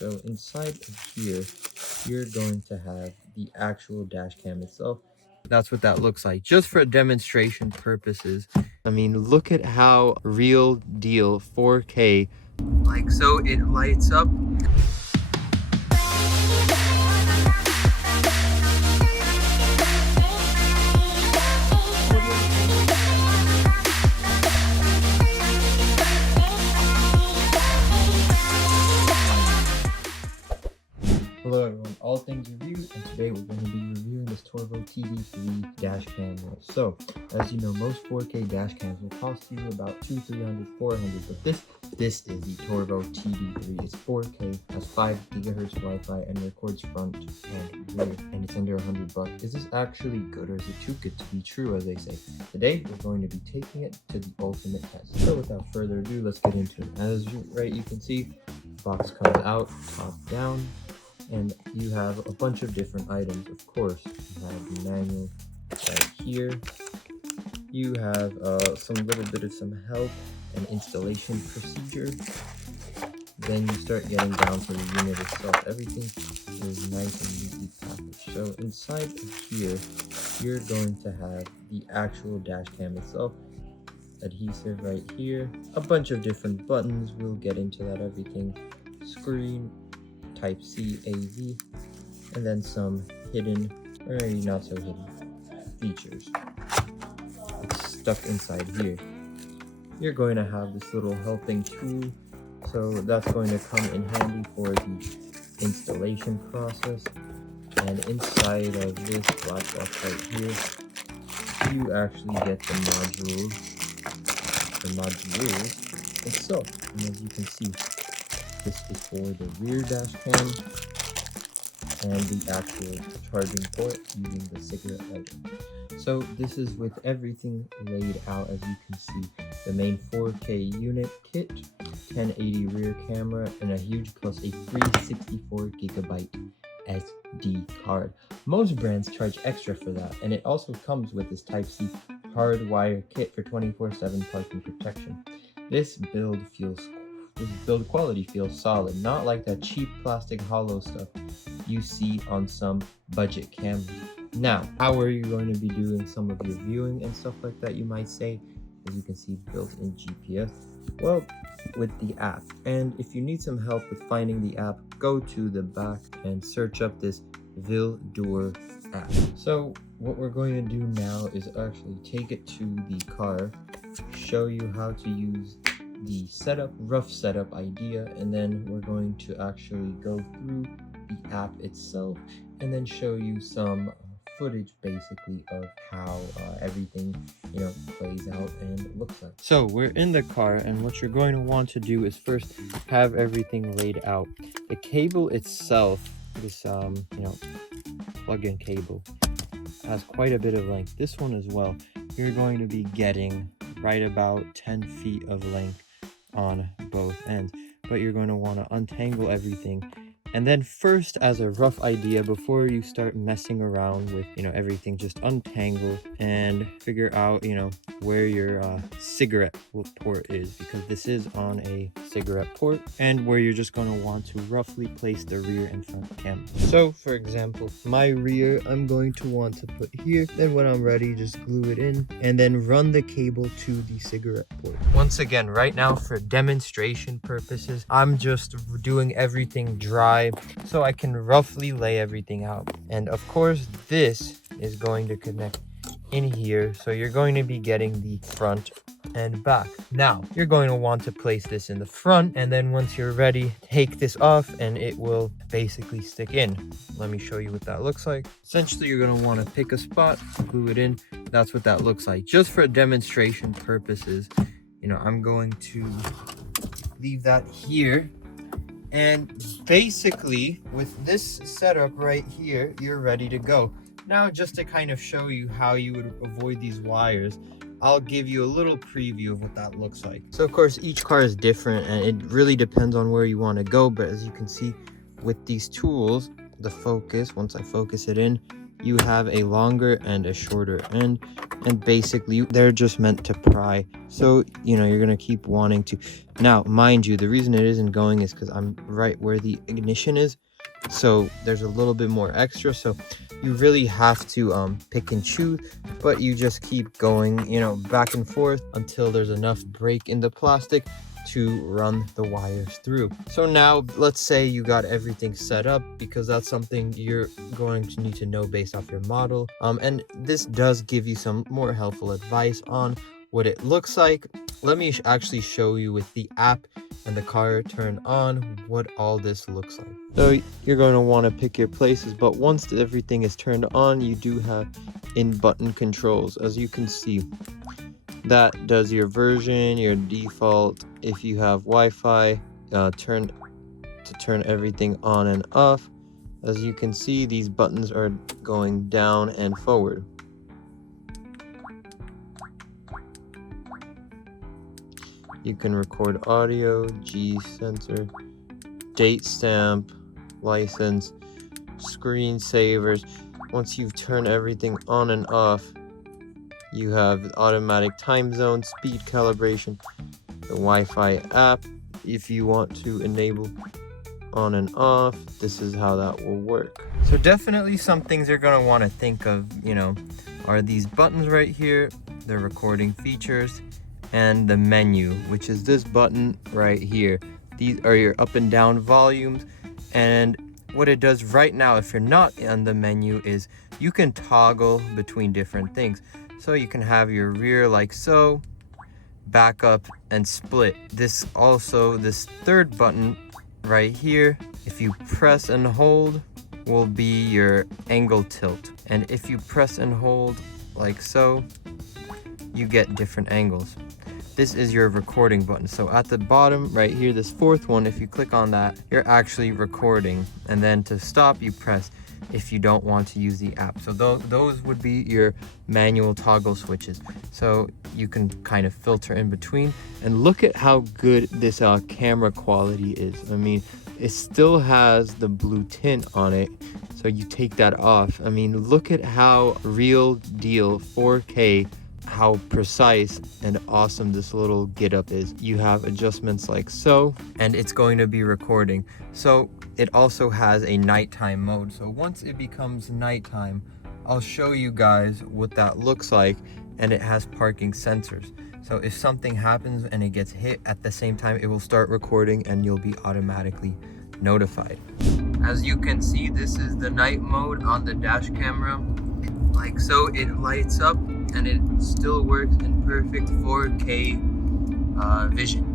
So inside of here, you're going to have the actual dash cam itself. That's what that looks like, just for demonstration purposes. I mean, look at how real deal 4K, like, so it lights up. Hello everyone, all things review, and today we're going to be reviewing this TORVO TD3 dash cam. So, as you know, most 4K dash cams will cost you about $200, $300, $400, but this is the TORVO TD3. It's 4K, has 5 GHz Wi-Fi, and records front and rear, and it's under $100. Is this actually good, or is it too good to be true, as they say? Today, we're going to be taking it to the ultimate test. So without further ado, let's get into it. As you can see, the box comes out, top down. And you have a bunch of different items, of course. You have the manual right here. You have some little bit of some help and installation procedure. Then you start getting down to the unit itself. Everything is nice and neatly packaged. So inside of here, you're going to have the actual dash cam itself. Adhesive right here. A bunch of different buttons. We'll get into that. Everything. Screen. Type-C AV, and then some hidden, or maybe not so hidden, features. It's stuck inside here. You're going to have this little helping tool, so that's going to come in handy for the installation process. And inside of this black box right here, you actually get the modules itself. And as you can see, this is for the rear dash cam and the actual charging port using the cigarette lighter. So this is with everything laid out. As you can see, the main 4K unit kit, 1080 rear camera, and a huge plus a free 64GB SD card. Most brands charge extra for that, and it also comes with this Type-C hardwire kit for 24/7 parking protection. This build quality feels solid, not like that cheap plastic hollow stuff you see on some budget cameras. Now, how are you going to be doing some of your viewing and stuff like that, you might say? As you can see, built-in GPS. Well, with the app. And if you need some help with finding the app, go to the back and search up this Vildur app. So what we're going to do now is actually take it to the car, show you how to use the rough setup idea, and then we're going to actually go through the app itself and then show you some footage basically of how everything plays out and looks like. So we're in the car, and what you're going to want to do is first have everything laid out. The cable itself, this plug-in cable, has quite a bit of length. This one as well, you're going to be getting right about 10 feet of length on both ends, but you're going to want to untangle everything. And then first, as a rough idea, before you start messing around with everything, just untangle and figure out where your cigarette port is, because this is on a cigarette port, and where you're just going to want to roughly place the rear and front camera. So for example, my rear I'm going to want to put here, then when I'm ready, just glue it in and then run the cable to the cigarette port. Once again, right now for demonstration purposes, I'm just doing everything dry so I can roughly lay everything out. And of course, this is going to connect in here, so you're going to be getting the front and back. Now you're going to want to place this in the front, and then once you're ready, take this off and it will basically stick in. Let me show you what that looks like. Essentially, you're going to want to pick a spot, glue it in. That's what that looks like, just for demonstration purposes. I'm going to leave that here. And basically, with this setup right here, you're ready to go. Now, just to kind of show you how you would avoid these wires, I'll give you a little preview of what that looks like. So of course, each car is different, and it really depends on where you want to go. But as you can see with these tools, the focus, once I focus it in, you have a longer and a shorter end, and basically they're just meant to pry. So, you know, you're gonna keep wanting to. Now, mind you, the reason it isn't going is because I'm right where the ignition is. So there's a little bit more extra. So you really have to pick and choose, but you just keep going, you know, back and forth until there's enough break in the plastic to run the wires through. So now let's say you got everything set up, because that's something you're going to need to know based off your model. And this does give you some more helpful advice on what it looks like. Let me actually show you with the app and the car turned on what all this looks like. So you're going to want to pick your places, but once everything is turned on, you do have in button controls. As you can see, that does your version, your default. If you have Wi-Fi, turn everything on and off. As you can see, these buttons are going down and forward. You can record audio, G sensor, date stamp, license, screensavers. Once you've turned everything on and off, you have automatic time zone, speed calibration, the Wi-Fi app. If you want to enable on and off, this is how that will work. So definitely some things you're going to want to think of, you know, are these buttons right here, the recording features, and the menu, which is this button right here. These are your up and down volumes, and what it does right now, if you're not on the menu, is you can toggle between different things. So you can have your rear like so, backup, and split. This third button right here, if you press and hold, will be your angle tilt, and if you press and hold like so, you get different angles. This is your recording button. So at the bottom right here, this fourth one, if you click on that, you're actually recording, and then to stop you press if you don't want to use the app. So those would be your manual toggle switches, so you can kind of filter in between. And look at how good this camera quality is. I mean, it still has the blue tint on it, so you take that off. I mean, look at how real deal 4K, how precise and awesome this little get up is. You have adjustments like so, and it's going to be recording. So it also has a nighttime mode. So once it becomes nighttime, I'll show you guys what that looks like. And it has parking sensors. So if something happens and it gets hit at the same time, it will start recording and you'll be automatically notified. As you can see, this is the night mode on the dash camera. Like so, it lights up and it still works in perfect 4K vision.